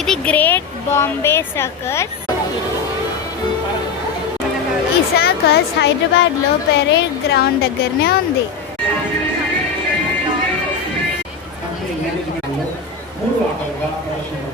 ఇది గ్రేట్ బాంబే సర్కస్. ఈ సర్కస్ హైదరాబాద్లో పెరేడ్ గ్రౌండ్ దగ్గరనే ఉంది. మూడు ఆటలుగా ప్రదర్శన